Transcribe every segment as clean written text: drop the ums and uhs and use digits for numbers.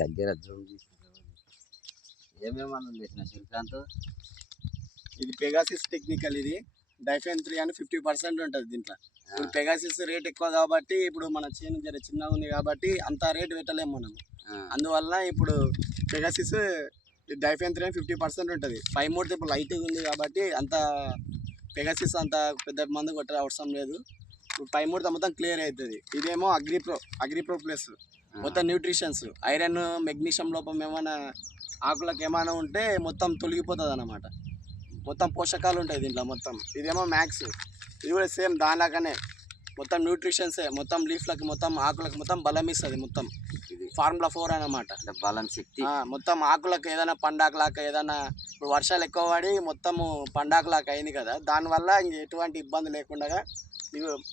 దగ్గర జూమ్ ఏమేమన్నా వేసిన శ్రీకాంత్. ఇది పెగాసిస్ టెక్నికల్. ఇది డైఫెన్ 3 అని 50% ఉంటుంది దీంట్లో. ఇప్పుడు పెగాసిస్ రేట్ ఎక్కువ కాబట్టి ఇప్పుడు మన చేను జర చిన్నగా ఉంది కాబట్టి అంత రేట్ పెట్టలేము మనం. అందువల్ల ఇప్పుడు పెగాసిస్ డైఫెన్ 3 అని 50% ఉంటుంది. 5 మూడు ఇప్పుడు లైట్గా ఉంది కాబట్టి అంత పెగాసిస్ అంత పెద్ద మందు కొట్టే అవసరం లేదు. ఇప్పుడు 5 మూడు మొత్తం క్లియర్ అవుతుంది. ఇదేమో అగ్రిప్రో ప్లస్ మొత్తం న్యూట్రిషన్స్, ఐరన్, మెగ్నీషియం లోపం ఏమైనా ఆకులకు ఏమైనా ఉంటే మొత్తం తొలగిపోతుంది అన్నమాట. మొత్తం పోషకాలు ఉంటాయి దీంట్లో మొత్తం. ఇదేమో మ్యాక్స్. ఇది కూడా సేమ్ దానిలాగానే మొత్తం న్యూట్రిషన్సే. మొత్తం లీఫ్లకి మొత్తం ఆకులకు మొత్తం బలం ఇస్తుంది. మొత్తం ఫార్ములా 4 అన్నమాట. బలం శక్తి మొత్తం ఆకులకు ఏదైనా పండాకులాక ఏదైనా ఇప్పుడు వర్షాలు ఎక్కువ పడి మొత్తము పండాకులాక అయింది కదా, దానివల్ల ఇంక ఎటువంటి ఇబ్బంది లేకుండా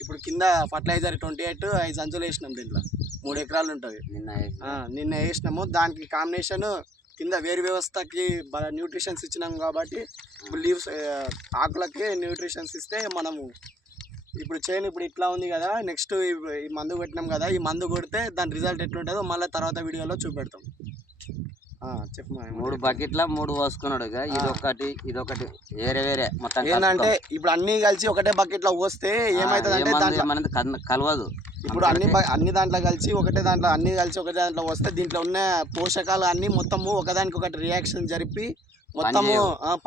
ఇప్పుడు కింద ఫర్టిలైజర్ 28 5 సంచులు వేసినాం. దీంట్లో 3 ఎకరాలు ఉంటుంది. నిన్న వేసినాము. దానికి కాంబినేషన్ కింద వేరు వ్యవస్థకి న్యూట్రిషన్స్ ఇచ్చినాం కాబట్టి ఇప్పుడు లీవ్స్ ఆకులకి న్యూట్రిషన్స్ ఇస్తే మనము ఇప్పుడు చేను ఇప్పుడు ఇట్లా ఉంది కదా, నెక్స్ట్ ఈ మందు కొట్టినాం కదా, ఈ మందు కొడితే దాని రిజల్ట్ ఎట్లుంటుందో మళ్ళీ తర్వాత వీడియోలో చూపెడతాం. చెప్పు. 3 బకెట్ల 3 పోసుకున్నాడు. ఇదొకటి వేరే వేరే మొత్తం ఏంటంటే ఇప్పుడు అన్ని కలిసి ఒకటే బకెట్లో పోస్తే ఏమవుతుంది అంటే దాంట్లో కలవదు. ఇప్పుడు అన్ని దాంట్లో కలిసి ఒకటే దాంట్లో వస్తే దీంట్లో ఉన్న పోషకాలు అన్నీ మొత్తము ఒకదానికొకటి రియాక్షన్ జరిపి మొత్తము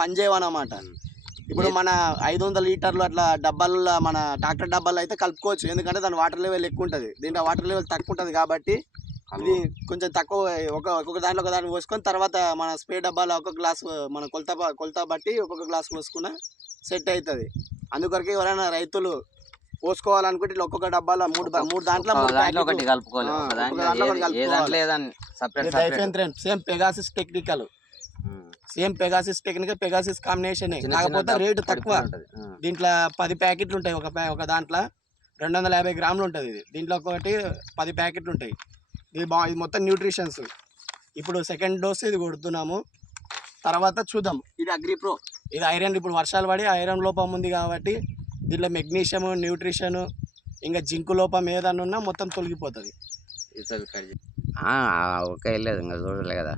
పనిచేయవన్నమాట. ఇప్పుడు మన 500 లీటర్లు అట్లా డబ్బాల్లో మన ట్రాక్టర్ డబ్బాలు అయితే కలుపుకోవచ్చు, ఎందుకంటే దాని వాటర్ లెవెల్ ఎక్కువ ఉంటుంది. దీంట్లో వాటర్ లెవెల్ తక్కువ ఉంటుంది కాబట్టి ఇది కొంచెం తక్కువ ఒక్కొక్క దాంట్లో ఒక దాన్ని పోసుకొని తర్వాత మన స్ప్రే డబ్బాలో ఒక గ్లాస్ మన కొలత బట్టి ఒక్కొక్క గ్లాస్ పోసుకున్న సెట్ అవుతుంది. అందుకొరకు ఎవరైనా రైతులు పోసుకోవాలనుకుంటే ఇట్లా ఒక్కొక్క డబ్బాలో మూడు దాంట్లో same Pegasus technical, Pegasus combination. కాకపోతే రేటు తక్కువ. దీంట్లో 10 ప్యాకెట్లు ఉంటాయి. ఒక దాంట్లో 250 గ్రాములు ఉంటుంది. దీంట్లో ఒకటి 10 ప్యాకెట్లు ఉంటాయి. ఇది ఇది మొత్తం న్యూట్రిషన్స్. ఇప్పుడు సెకండ్ డోస్ ఇది కొడుతున్నాము. తర్వాత చూద్దాం. ఇది అగ్రిప్రో, ఇది ఐరన్. ఇప్పుడు వర్షాలు పడి ఐరన్ లోపం ఉంది కాబట్టి దీంట్లో మెగ్నీషియం, న్యూట్రిషన్, ఇంకా జింకు లోపం ఏదన్నా ఉన్నా మొత్తం తొలగిపోతుంది. ఓకే, వెళ్ళలేదు ఇంకా చూడలే కదా.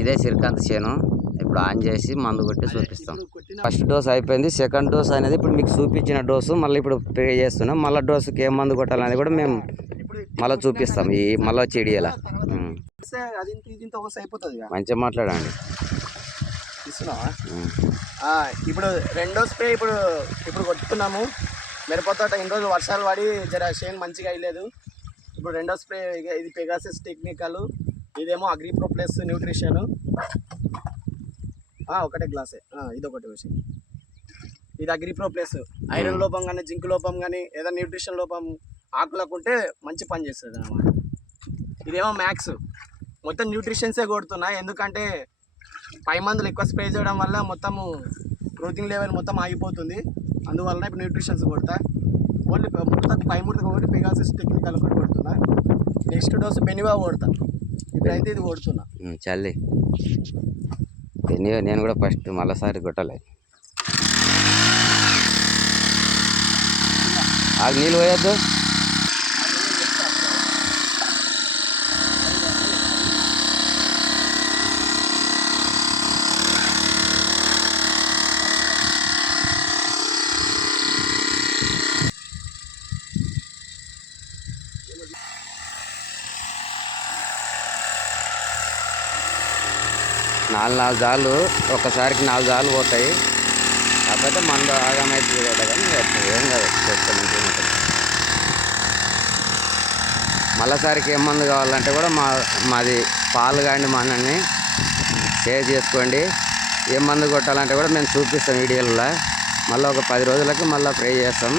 ఇదే శ్రీకాంత్ చేను. ఇప్పుడు ఆన్ చేసి మందు కొట్టి చూపిస్తాం. ఫస్ట్ డోస్ అయిపోయింది. సెకండ్ డోస్ అనేది ఇప్పుడు మీకు చూపించిన డోసు మళ్ళీ ఇప్పుడు ప్రే చేస్తున్నాం. మళ్ళీ డోసుకి ఏం మందు కొట్టాలనేది కూడా మేము మళ్ళీ చూపిస్తాం. ఈ మళ్ళీ వచ్చి ఇడియలా మంచిగా మాట్లాడండి. ఇప్పుడు రెండో స్ప్రే ఇప్పుడు కొట్టుకున్నాము. మిరపతోట ఇన్ని రోజులు వర్షాలు పడి జర చేను మంచిగా అయ్యలేదు. ఇప్పుడు రెండో స్ప్రే ఇది పెగాసిస్ టెక్నికల్, ఇదేమో అగ్రిప్రో ప్లస్ న్యూట్రిషన్. ఒకటే గ్లాసే, ఇదొకటి విషయం. ఇది అగ్రిప్రో ప్లస్ ఐరన్ లోపం కానీ జింక్ లోపం కానీ ఏదైనా న్యూట్రిషన్ లోపం ఆకులకు ఉంటే మంచి పని చేస్తుంది అన్నమాట. ఇదేమో మ్యాక్స్. మొత్తం న్యూట్రిషన్సే కొడుతున్నా, ఎందుకంటే 5 మందులు ఎక్కువ స్ప్రే చేయడం వల్ల మొత్తము గ్రోతింగ్ లెవెల్ మొత్తం ఆగిపోతుంది. అందువల్ల ఇప్పుడు న్యూట్రిషన్స్ కొడతా. ఓన్లీ 5 మూడు ఒకటి పెగాసిస్ టెక్నికల్ ఒకటి కొడుతున్నా. నెక్స్ట్ డోసు బెనివా కొడతా. ఇప్పుడైతే ఇది కొడుతున్నా. చల్లి నేను కూడా ఫస్ట్ మళ్ళీసారి కొట్టాలి. అది నీళ్ళు పోయొద్దు. నాలుగు జాలు ఒకసారికి 4 జాలు పోతాయి. కాకపోతే మందు ఆగమైతే కానీ ఏం కాదు, మంచిగా ఉంటుంది. మళ్ళీసారికి ఏం మందు కావాలంటే కూడా మాది పాలు కానీ మనల్ని షేర్ చేసుకోండి. ఏం మందు కొట్టాలంటే కూడా మేము చూపిస్తాం వీడియోలో. మళ్ళీ ఒక 10 రోజులకి మళ్ళీ ఫ్రై చేస్తాం.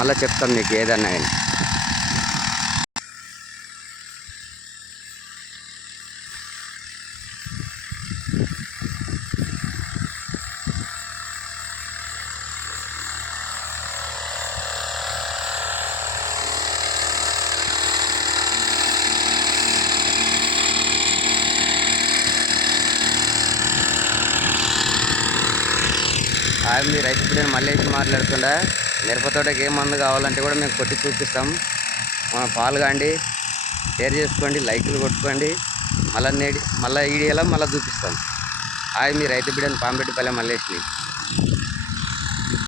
మళ్ళీ చెప్తాం మీకు ఏదన్నా కానీ. అది రైతు ఇప్పుడు నేను మళ్ళీ వచ్చి మాట్లాడుతుండా. మిరపతోటకి ఏ మందు కావాలంటే కూడా మేము కొట్టి చూపిస్తాం. మన పాలు కాండి షేర్ చేసుకోండి, లైకులు కొట్టుకోండి. మళ్ళీ వీడియోలో మళ్ళీ చూపిస్తాను. హాయ్, మీ రైతు బిడ్డని పాంపెట్టిపల్లె మల్లేష్ని.